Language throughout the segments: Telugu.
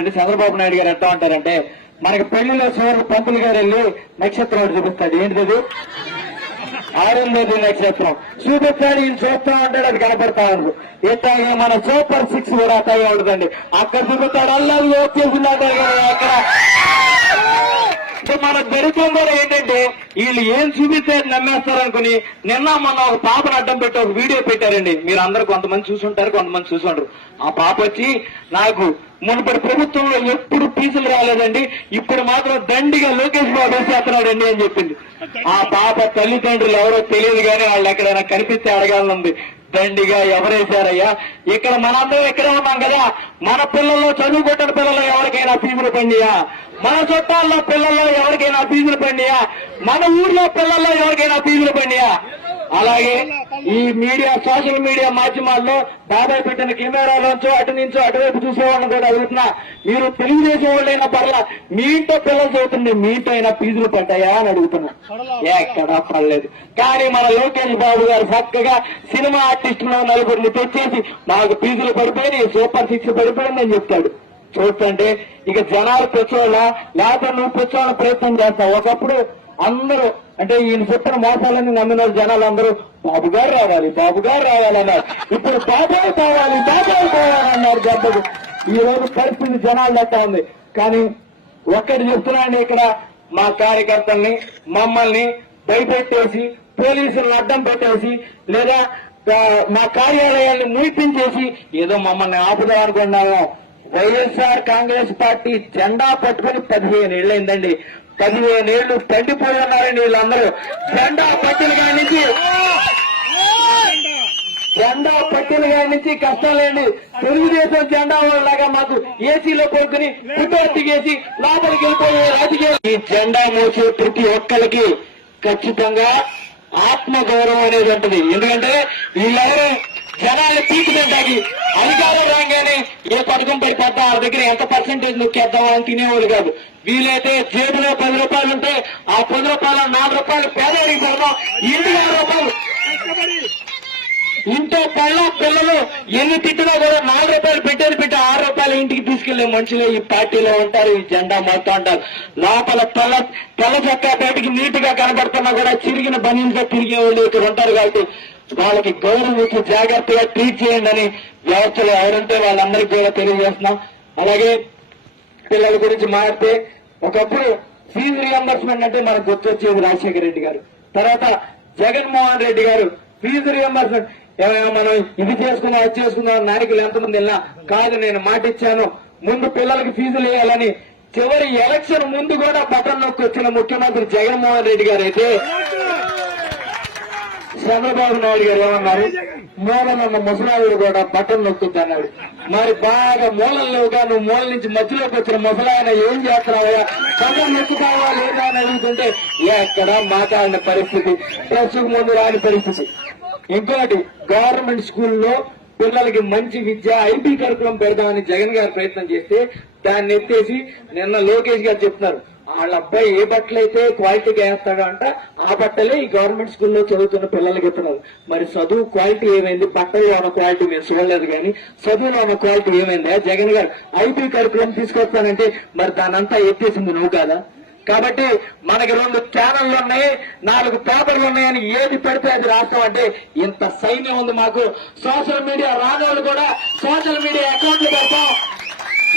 అంటే చంద్రబాబు నాయుడు గారు ఎట్లా అంటారంటే, మనకి పెళ్లిలో చివరి పంతులు గారు వెళ్ళి నక్షత్రం చూపిస్తాడు. ఏంటిది? ఆరుంది నక్షత్రం చూపిస్తాడు. ఈయన చూస్తా ఉంటాడు, అది కనపడతా ఉంది. ఇట్లాగే మన సూపర్ 6 కూడా అట్లాగే ఉంటుందండి. అక్కడ చూపిస్తాడు, అల్లా వచ్చేసిందంటే అక్కడ మన దరిద్రం కూడా ఏంటంటే వీళ్ళు ఏం చూపిస్తే నమ్మేస్తారు అనుకుని నిన్న మొన్న ఒక పాపను అడ్డం పెట్టి ఒక వీడియో పెట్టారండి. మీరు అందరూ కొంతమంది చూసుంటారు, కొంతమంది చూసుంటారు. ఆ పాప వచ్చి నాకు మునుపటి ప్రభుత్వంలో ఎప్పుడు ఫీజులు రాలేదండి, ఇప్పుడు మాత్రం దండిగా లోకేష్ బాబు వేసేస్తున్నాడండి అని చెప్పింది. ఆ పాప తల్లిదండ్రులు ఎవరో తెలియదు కానీ వాళ్ళు ఎక్కడైనా కనిపిస్తే అడగాలనుంది. దండిగా ఎవరేశారయ్యా? ఇక్కడ మనందరం ఇక్కడే ఉన్నాం కదా, మన పిల్లల్లో చదువుకుంటున్న పిల్లలు ఎవరికైనా ఫీజులు పండియా? మన చుట్టాల్లో పిల్లల్లో ఎవరికైనా ఫీజులు పండియా? మన ఊర్లో పిల్లల్లో ఎవరికైనా ఫీజులు పండియా? అలాగే ఈ మీడియా, సోషల్ మీడియా మాధ్యమాల్లో బాబాయ్ పెట్టిన కెమెరాలోంచో అటు నుంచో అటువైపు చూసేవాళ్ళని కూడా అడుగుతున్నా, మీరు తెలుగుదేశం వాళ్ళైనా పర్లా, మీ ఇంట్లో పిల్లలు చదువుతుంది, మీ ఇంట్లో అయినా ఫీజులు పడ్డాయా అని అడుగుతున్నా. ఎక్కడా పడలేదు. కానీ మన లోకేష్ బాబు గారు చక్కగా సినిమా ఆర్టిస్టులు నలుగురిని తెచ్చేసి మాకు ఫీజులు పడిపోయి సూపర్ 6 పడిపోయిందని చెప్తాడు. చూస్తుంటే ఇక జనాలు పెంచోళ్ళ లేకపోతే నువ్వు పెంచాలని ప్రయత్నం చేస్తావు. ఒకప్పుడు అందరూ అంటే ఈయన చెప్పిన మోసాలని నమ్మిన జనాలు అందరూ బాబు గారు రావాలి, బాబు గారు రావాలన్నారు. ఇప్పుడు బాబాయ్ కావాలి, బాబాయ్ కావాలన్నారు. గడ్డకు ఈ రోజు పరిస్థితి జనాలు లెక్క ఉంది. కానీ ఒక్కటి చెప్తున్నాండి, ఇక్కడ మా కార్యకర్తల్ని మమ్మల్ని భయపెట్టేసి పోలీసులను అడ్డం పెట్టేసి లేదా మా కార్యాలయాన్ని ముయిపించేసి ఏదో మమ్మల్ని ఆపుదాం అనుకున్నాము. వైఎస్ఆర్ కాంగ్రెస్ పార్టీ జెండా పట్టుకుని 15 ఏళ్ళైందండి. 15 ఏళ్లు పండిపోయి ఉన్నారండి వీళ్ళందరూ. జెండా పట్టిన కాడి నుంచి కష్టాలేండి. తెలుగుదేశం జెండా వాళ్ళలాగా మాకు ఏసీలో కొనుక్కుని ఫుట్బాల్ దిగేసి లోపలికి వెళ్ళిపోయే రాజకీయం. ఈ జెండా మోసే ప్రతి ఒక్కరికి ఖచ్చితంగా ఆత్మగౌరవం అనేది ఉంటుంది. ఎందుకంటే వీళ్ళెవరూ జనాన్ని పీకుతుంటాకి అధికారం రాగానే ఏ పథకం పడిపోతా ఆ దగ్గర ఎంత పర్సెంటేజ్ నొక్కేద్దామా అని తినేవాళ్ళు కాదు. వీలైతే జేబులో 10 రూపాయలు ఉంటే ఆ 10 రూపాయలు 4 రూపాయలు పేదవాడికి పెడదాం, ఇంటికి 6 రూపాయలు. ఇంట్లో పిల్లలు ఎన్ని తిట్టినా కూడా 4 రూపాయలు పెట్టేది పెట్టి 6 రూపాయలు ఇంటికి తీసుకెళ్లే మనుషులే ఈ పార్టీలో ఉంటారు, ఈ జెండా మొత్తం ఉంటారు. లోపల తెల్ల చక్క బయటికి నీట్ గా కనబడుతున్నా కూడా చిరిగిన బనీన్గా తిరిగే వాళ్ళు ఇక్కడ ఉంటారు. కాబట్టి వాళ్ళకి గౌరవం ఇచ్చి జాగ్రత్తగా ట్రీట్ చేయండి అని వ్యవస్థలో ఎవరంటే వాళ్ళందరికీ కూడా తెలియజేస్తున్నాం. అలాగే పిల్లల గురించి మారితే ఒకప్పుడు ఫీజు రియంబర్స్మెంట్ అంటే మనకు గుర్తొచ్చేది రాజశేఖర రెడ్డి గారు, తర్వాత జగన్మోహన్ రెడ్డి గారు. ఫీజు రియంబర్స్మెంట్ ఏమైనా మనం ఇది చేసుకున్నాం అది చేసుకున్నాం నాయకులు ఎంతమంది వెళ్ళినా కాదు, నేను మాట ఇచ్చాను ముందు పిల్లలకి ఫీజులు వేయాలని. చివరి ఎలక్షన్ ముందు కూడా బటన్ నొక్కి వచ్చిన ముఖ్యమంత్రి జగన్మోహన్ రెడ్డి గారు అయితే చంద్రబాబు నాయుడు గారు ఏమన్నారు, మూలనున్న ముసలాయుడు కూడా బటన్ నొక్కుతున్నాడు. మరి బాగా మూలలు లేవుగా, నువ్వు మూల నుంచి మధ్యలోకి వచ్చిన ముసలాయన ఏం చేస్తున్నావా, బటన్ నొక్కుతావా లేదా అని అడుగుతుంటే ఎక్కడ మాట్లాడిన పరిస్థితి, ప్రెస్కు ముందు రాని పరిస్థితి. ఇంకోటి గవర్నమెంట్ స్కూల్లో పిల్లలకి మంచి విద్య ఐపీ కరికులం పెడదామని జగన్ గారు ప్రయత్నం చేస్తే దాన్ని ఎత్తేసి నిన్న లోకేష్ గారు చెప్తున్నారు వాళ్ళ అబ్బాయి ఏ బట్టలు అయితే క్వాలిటీగా వేస్తాడో అంట ఆ బట్టలే ఈ గవర్నమెంట్ స్కూల్లో చదువుతున్న పిల్లలకి ఇస్తున్నారు. మరి చదువు క్వాలిటీ ఏమైంది? బట్టల్లో ఉన్న క్వాలిటీ మేము చూడలేదు కానీ చదువులో ఉన్న క్వాలిటీ ఏమైంది? జగన్ గారు ఐపీ కరికులం తీసుకొస్తానంటే మరి దానంతా ఎత్తేసింది నువ్వు కాదా? కాబట్టి మనకి 2 ఛానళ్లు ఉన్నాయి, 4 పేపర్లు ఉన్నాయని ఏది పెడితే అది రాస్తాం అంటే ఇంత సైన్యం ఉంది మాకు. సోషల్ మీడియా రానోళ్ళు కూడా సోషల్ మీడియా అకౌంట్లు పెడతాం.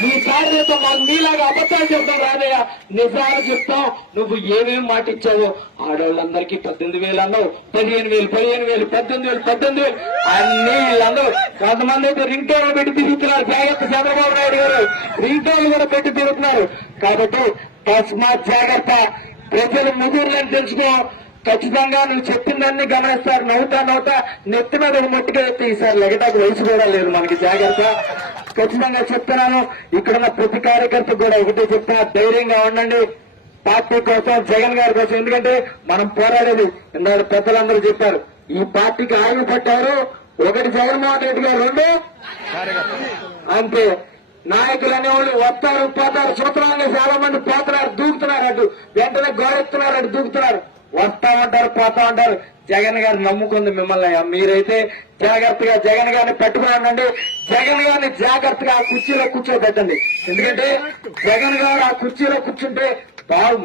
మీ కార్యతో మాకు మీలాగా అబద్ధాలు చెప్తాం రాదయ్య, నిజాలు చెప్తాం. నువ్వు ఏమేమి మాట ఇచ్చావో ఆడవాళ్ళందరికీ 18,000 అన్నావు, 15,000 18,000 అన్ని వీళ్ళందరూ. కొంతమంది అయితే రింగ్ టోన్లు పెట్టి తిరుగుతున్నారు. జాగ్రత్త చంద్రబాబు నాయుడు గారు, రింగ్ టోన్లు కూడా పెట్టి తిరుగుతున్నారు. కాబట్టి తస్మాత్ జాగ్రత్త. ప్రజలు ముగ్గురులని తెలుసుకో. ఖచ్చితంగా నువ్వు చెప్పిందాన్ని గమనిస్తారు. నవ్వుతా నెత్తి మీద మట్టిగా ఎత్తే ఈసారి లెగటాకు వయసు కూడా లేదు మనకి. జాగ్రత్త. ఖచ్చితంగా చెప్తున్నాను, ఇక్కడున్న ప్రతి కార్యకర్త కూడా ఒకటే చెప్తున్నా, ధైర్యంగా ఉండండి పార్టీ కోసం, జగన్ గారి కోసం. ఎందుకంటే మనం పోరాడేది ఇందాక పెద్దలందరూ చెప్పారు, ఈ పార్టీకి ఆయువు పట్టారు. 1 జగన్మోహన్ రెడ్డి గారు, 2 అంతే. నాయకులు అనేవాళ్ళు వస్తారు పోతారు. సూత్రాన్ని చాలా మంది పోతున్నారు, దూకుతున్నారు, అటు వెంటనే గౌరవిస్తున్నారు, అటు దూకుతున్నారు. వస్తా ఉంటారు పోతా ఉంటారు. జగన్ గారు నమ్ముకుంది మిమ్మల్ని. మీరైతే జాగ్రత్తగా జగన్ గారిని పెట్టుకుని ఉండండి. జగన్ గారిని జాగ్రత్తగా ఆ కుర్చీలో కూర్చోబెట్టండి. ఎందుకంటే జగన్ గారు ఆ కుర్చీలో కూర్చుంటే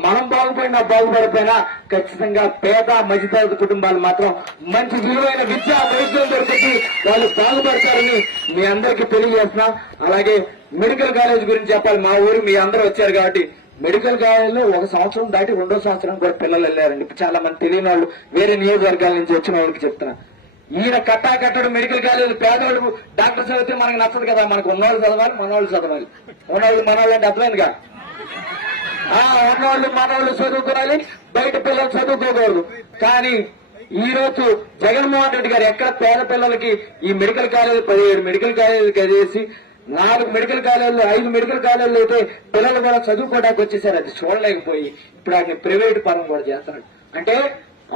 మనం బాగుపోయినా బాగుపడిపోయినా ఖచ్చితంగా పేద మధ్యతరగతి కుటుంబాలు మాత్రం మంచి విలువైన విద్యా వైద్యం దొరికి వాళ్ళు బాగుపడతారని మీ అందరికీ తెలియజేస్తున్నాం. అలాగే మెడికల్ కాలేజ్ గురించి చెప్పాలి. మా ఊరు మీ అందరూ వచ్చారు కాబట్టి మెడికల్ కాలేజీలో 1 సంవత్సరం దాటి 2వ సంవత్సరం కూడా పిల్లలు వెళ్ళారండి. చాలా మంది తెలియని వాళ్ళు వేరే నియోజకవర్గాల నుంచి వచ్చిన వాళ్ళకి చెప్తున్నా. ఈయన కట్టాడు మెడికల్ కాలేజీలు పేదవాళ్ళు డాక్టర్ చదివితే మనకు నచ్చదు కదా. మనకు ఉన్నవాళ్ళు చదవాలి, మనవాళ్ళు చదవాలి. ఉన్నవాళ్ళు మనవాళ్ళు అంటే అర్థమైందిగా. ఉన్నవాళ్ళు మనవాళ్ళు చదువుకోవాలి, బయట పిల్లలు చదువుకోకూడదు. కానీ ఈ రోజు జగన్మోహన్ రెడ్డి గారు ఎక్కడ పేద పిల్లలకి ఈ మెడికల్ కాలేజీ 17 మెడికల్ కాలేజీలు కదేసి 4 మెడికల్ కాలేజీలు 5 మెడికల్ కాలేజీలు అయితే పిల్లలు కూడా చదువుకోవడానికి వచ్చేసారు. అది చూడలేకపోయి ఇప్పుడు ఆయన ప్రైవేట్ పరం కూడా చేస్తున్నాడు. అంటే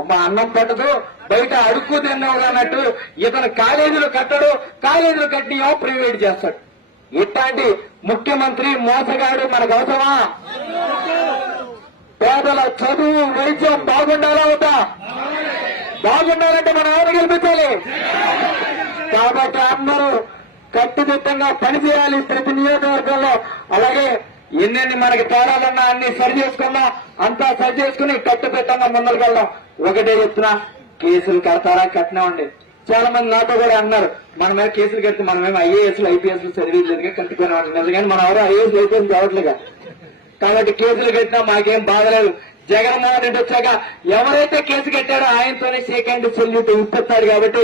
అమ్మ అన్నం పట్టదు బయట అడుక్కు తిన్నాడు అన్నట్టు ఇతను కాలేజీలు కట్టడు, కాలేజీలు కట్టినో ప్రైవేట్ చేస్తాడు. ఇట్లాంటి ముఖ్యమంత్రి మోసగాడు మనకు అవసరమా? పేదల చదువు వైద్యం బాగుండాలా అవుతా? బాగుండాలంటే మనం ఎవరు గెలిపించాలి? కాబట్టి అందరూ కట్టుదిట్టంగా పనిచేయాలి ప్రతి నియోజకవర్గంలో. అలాగే ఎన్నెన్ని మనకి తేడాలన్నా అన్ని సరి చేసుకున్నా అంతా సరి చేసుకుని కట్టుదిట్టంగా ముందరకెళ్దాం. ఒకటే చెప్తున్నా, కేసులు కడతారా? కట్టినామండి. చాలా మంది నాతో కూడా అన్నారు మన మీద కేసులు కడితే మనమేమో ఐఏఎస్లు ఐపీఎస్లు చదివేదిగా కట్టుకునేవాడు. నిజంగానే మనం ఎవరో ఐఏఎస్ ఐపీఎస్ కావట్లేగా. కాబట్టి కేసులు కట్టినా మాకేం బాధలేదు. జగన్మోహన్ రెడ్డి వచ్చాక ఎవరైతే కేసు కట్టాడో ఆయనతోనే షేక్ హ్యాండ్ సెల్యూట్ ఇప్పిస్తాడు. కాబట్టి